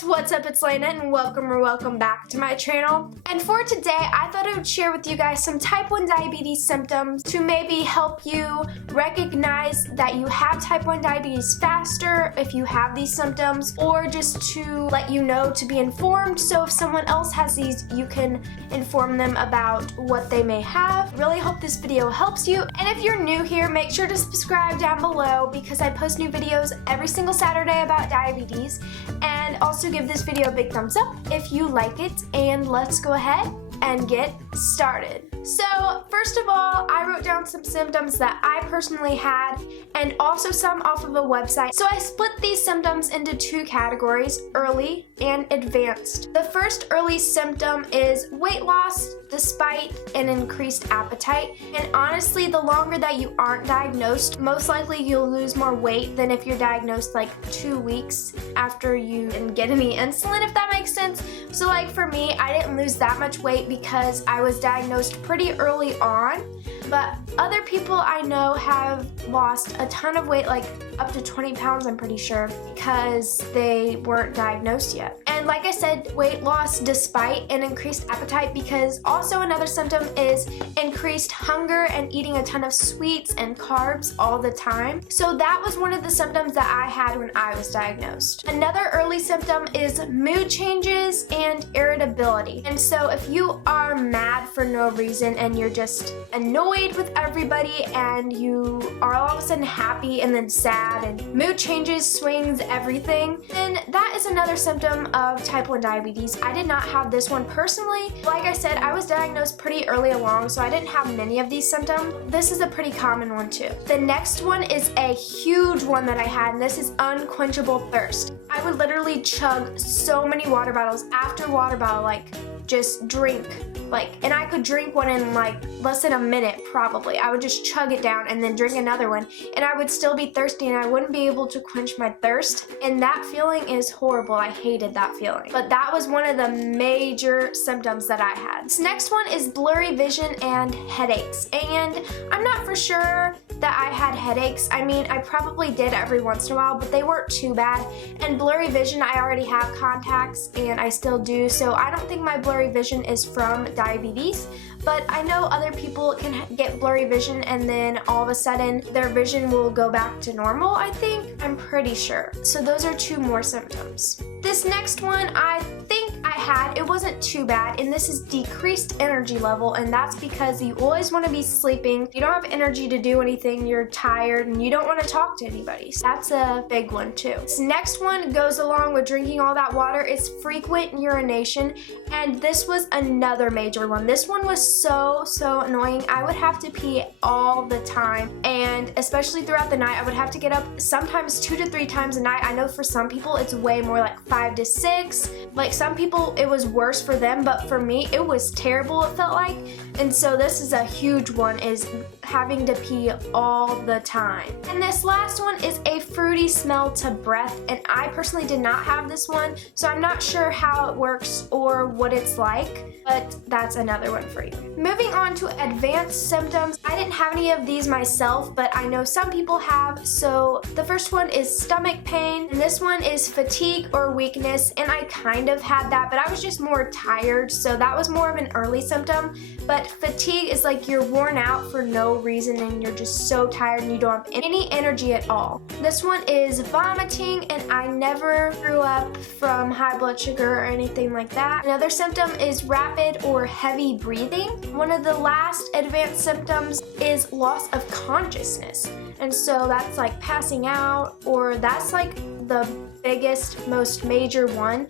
guys, what's up? It's Laina and welcome back to my channel. And for today, I thought I would share with you guys some type 1 diabetes symptoms to maybe help you recognize that you have type 1 diabetes faster if you have these symptoms, or just to let you know to be informed, so if someone else has these, you can inform them about what they may have. Really hope this video helps you. And if you're new here, make sure to subscribe down below because I post new videos every single Saturday about diabetes. And also give this video a big thumbs up if you like it, and let's go ahead and get started. So first of all, I wrote down some symptoms that I personally had and also some off of a website. So I split these symptoms into two categories, early and advanced. The first early symptom is weight loss despite an increased appetite. And honestly, the longer that you aren't diagnosed, most likely you'll lose more weight than if you're diagnosed like 2 weeks after you didn't get any insulin, if that makes sense. So like for me, I didn't lose that much weight because I was diagnosed pretty early on, but other people I know have lost a ton of weight, like up to 20 pounds, I'm pretty sure, because they weren't diagnosed yet. And like I said, weight loss despite an increased appetite, because also another symptom is increased hunger and eating a ton of sweets and carbs all the time. So that was one of the symptoms that I had when I was diagnosed. Another early symptom is mood changes and irritability. And so if you are mad for no reason and you're just annoyed with everybody and you are all of a sudden happy and then sad and mood changes, swings, everything, then that is another symptom of type 1 diabetes. I did not have this one personally. Like I said, I was diagnosed pretty early along, so I didn't have many of these symptoms. This is a pretty common one too. The next one is a huge one that I had, and this is unquenchable thirst. I would literally chug so many water bottles after water bottle, like just drink, and I could drink one in like less than a minute probably. I would just chug it down and then drink another one, and I would still be thirsty and I wouldn't be able to quench my thirst, and that feeling is horrible. I hated that feeling. But that was one of the major symptoms that I had. This next one is blurry vision and headaches, and I'm not for sure that I had headaches. I mean, I probably did every once in a while, but they weren't too bad. And blurry vision, I already have contacts and I still do, so I don't think my blurry vision is from diabetes. But I know other people can get blurry vision and then all of a sudden their vision will go back to normal, I think. I'm pretty sure. So those are two more symptoms. This next one, I think I had, it wasn't too bad, and this is decreased energy level, and that's because you always want to be sleeping. You don't have energy to do anything, you're tired, and you don't want to talk to anybody. So that's a big one too. This next one goes along with drinking all that water. It's frequent urination, and this was another major one. This one was so annoying. I would have to pee all the time, and especially throughout the night. I would have to get up sometimes 2 to 3 times a night. I know for some people it's way more, like 5 to 6. Like some people it was worse for them, but for me it was terrible, it felt like. And so this is a huge one, is having to pee all the time. And this last one is a fruity smell to breath, and I personally did not have this one, so I'm not sure how it works or what it's like, but that's another one for you. Moving on to advanced symptoms, I didn't have any of these myself, but I know some people have. So the first one is stomach pain, and this one is fatigue or weakness, and I kind of had that, but I was just more tired, so that was more of an early symptom. But fatigue is like you're worn out for no reason and you're just so tired and you don't have any energy at all. This one is vomiting, and I never threw up from high blood sugar or anything like that. Another symptom is rapid or heavy breathing. One of the last advanced symptoms is loss of consciousness, and so that's like passing out, or that's like the biggest, most major one,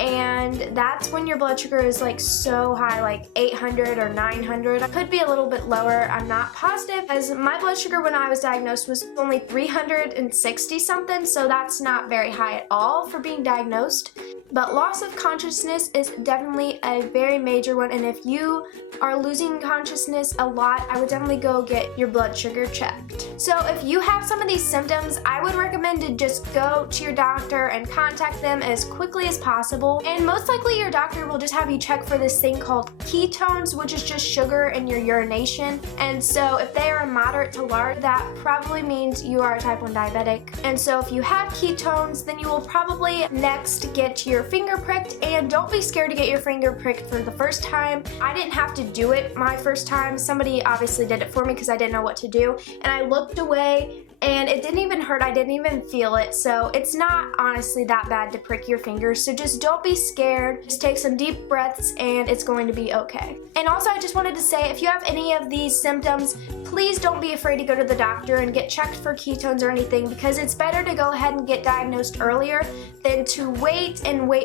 and that's when your blood sugar is like so high, like 800 or 900. It could be a little bit lower, I'm not positive, as my blood sugar when I was diagnosed was only 360 something, so that's not very high at all for being diagnosed. But loss of consciousness is definitely a very major one, and if you are losing consciousness a lot, I would definitely go get your blood sugar checked. So if you have some of these symptoms, I would recommend to just go to your doctor and contact them as quickly as possible. And most likely your doctor will just have you check for this thing called ketones, which is just sugar in your urination. And so if they are moderate to large, that probably means you are a type 1 diabetic. And so if you have ketones, then you will probably next get your your finger pricked, and don't be scared to get your finger pricked for the first time. I didn't have to do it my first time. Somebody obviously did it for me because I didn't know what to do, and I looked away and it didn't even hurt. I didn't even feel it. So it's not honestly that bad to prick your fingers. So just don't be scared. Just take some deep breaths and it's going to be okay. And also I just wanted to say, if you have any of these symptoms, please don't be afraid to go to the doctor and get checked for ketones or anything, because it's better to go ahead and get diagnosed earlier than to wait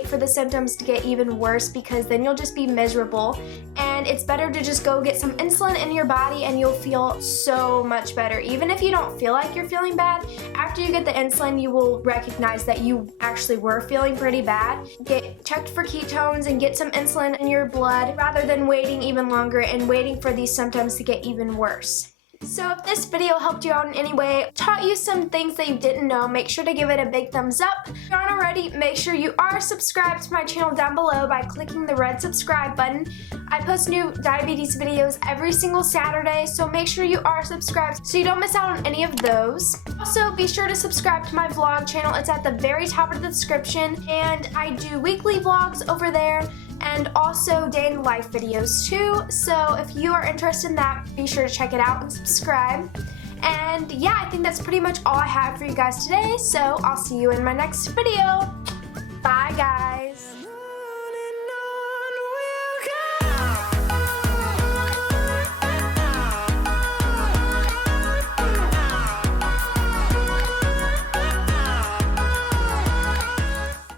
for the symptoms to get even worse, because then you'll just be miserable. And it's better to just go get some insulin in your body and you'll feel so much better. Even if you don't feel like you're feeling bad, after you get the insulin, you will recognize that you actually were feeling pretty bad. Get checked for ketones and get some insulin in your blood rather than waiting even longer and waiting for these symptoms to get even worse. So if this video helped you out in any way, taught you some things that you didn't know, make sure to give it a big thumbs up. If you aren't already, make sure you are subscribed to my channel down below by clicking the red subscribe button. I post new diabetes videos every single Saturday, so make sure you are subscribed so you don't miss out on any of those. Also, be sure to subscribe to my vlog channel. It's at the very top of the description, and I do weekly vlogs over there, and also day in the life videos too. So if you are interested in that, be sure to check it out and subscribe. And yeah, I think that's pretty much all I have for you guys today. So I'll see you in my next video. Bye guys.